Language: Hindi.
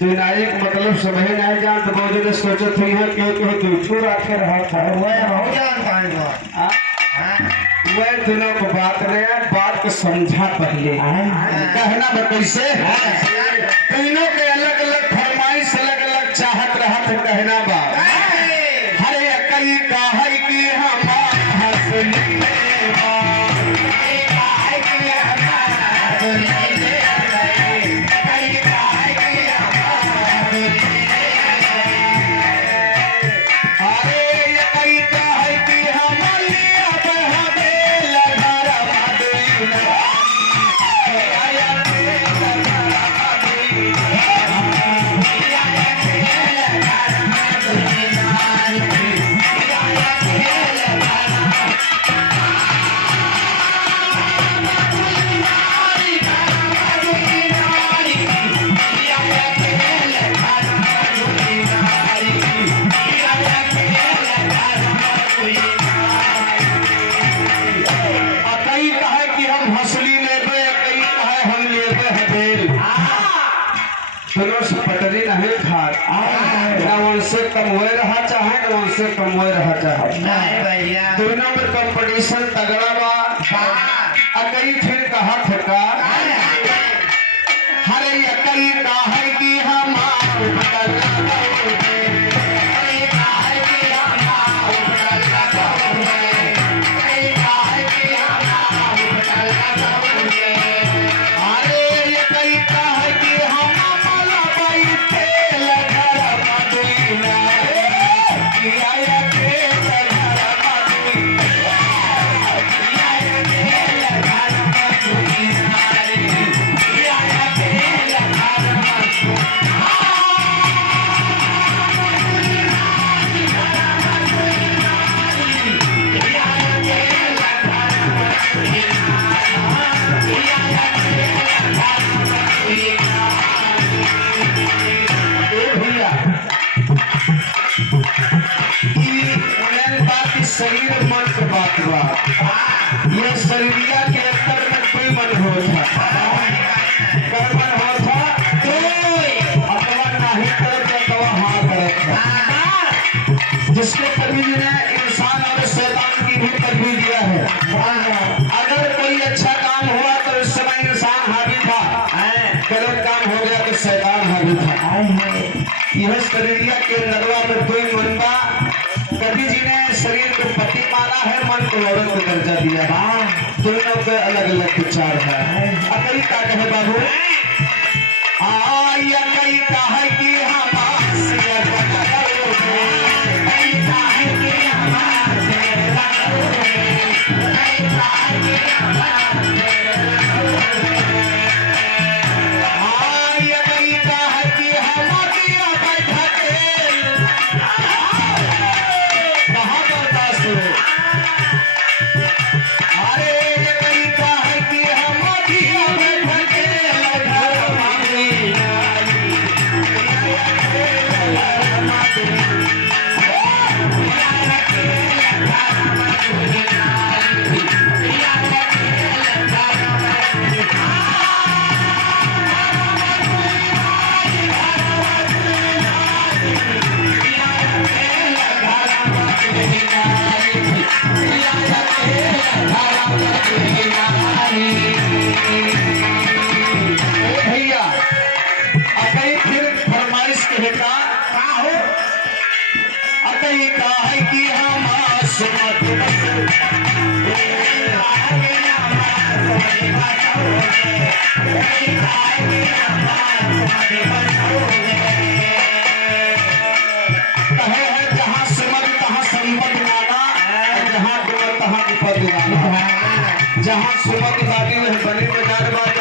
नारी का मतलब समझ नहीं जान तो बहुत ने सोचत हुई है क्यों छू रखे रहा था वह हो जानता है वह दोनों को बात को समझा पहले कहना बा कैसे तीनों के अलग अलग फरमाइश अलग अलग चाहत रहा था कहना बा हरे कई कहा कि हम हंसली पटरी नहीं खात ना उनसे कम हो रहा चाहे ना उनसे कम हो रहा चाहे दोनों में कंपटीशन तगड़ा बा अकई फिर कहा ठका हरे अकई कहा कि हम शरीर मन के बात बा ये शरीरिया के अंदर में कोई मन हो था कर मन हो था तो अपना नहीं करे तो हाँ करे जिसको कभी ने इंसान और शैतान की भी तकबीर दिया है अगर कोई अच्छा काम हुआ तो उस समय इंसान हावी था गलत काम हो गया तो शैतान हावी था यह शरीरिया के नरवा में कोई मन बा कभी जी ने शरीर को पति माना है मन को औरत को दर्जा दिया है दोनों के अलग अलग विचार है अकई का कहे बाबू या कई कहा कि हम भैया अकई फिर फरमाइश के का हो अकई का है कि हम कहे है जहाँ सिमत तहाँ संपद माना जहाँ गुण तहाँ विपद माना जहाँ सुमत बाटी में बनी बाजार बात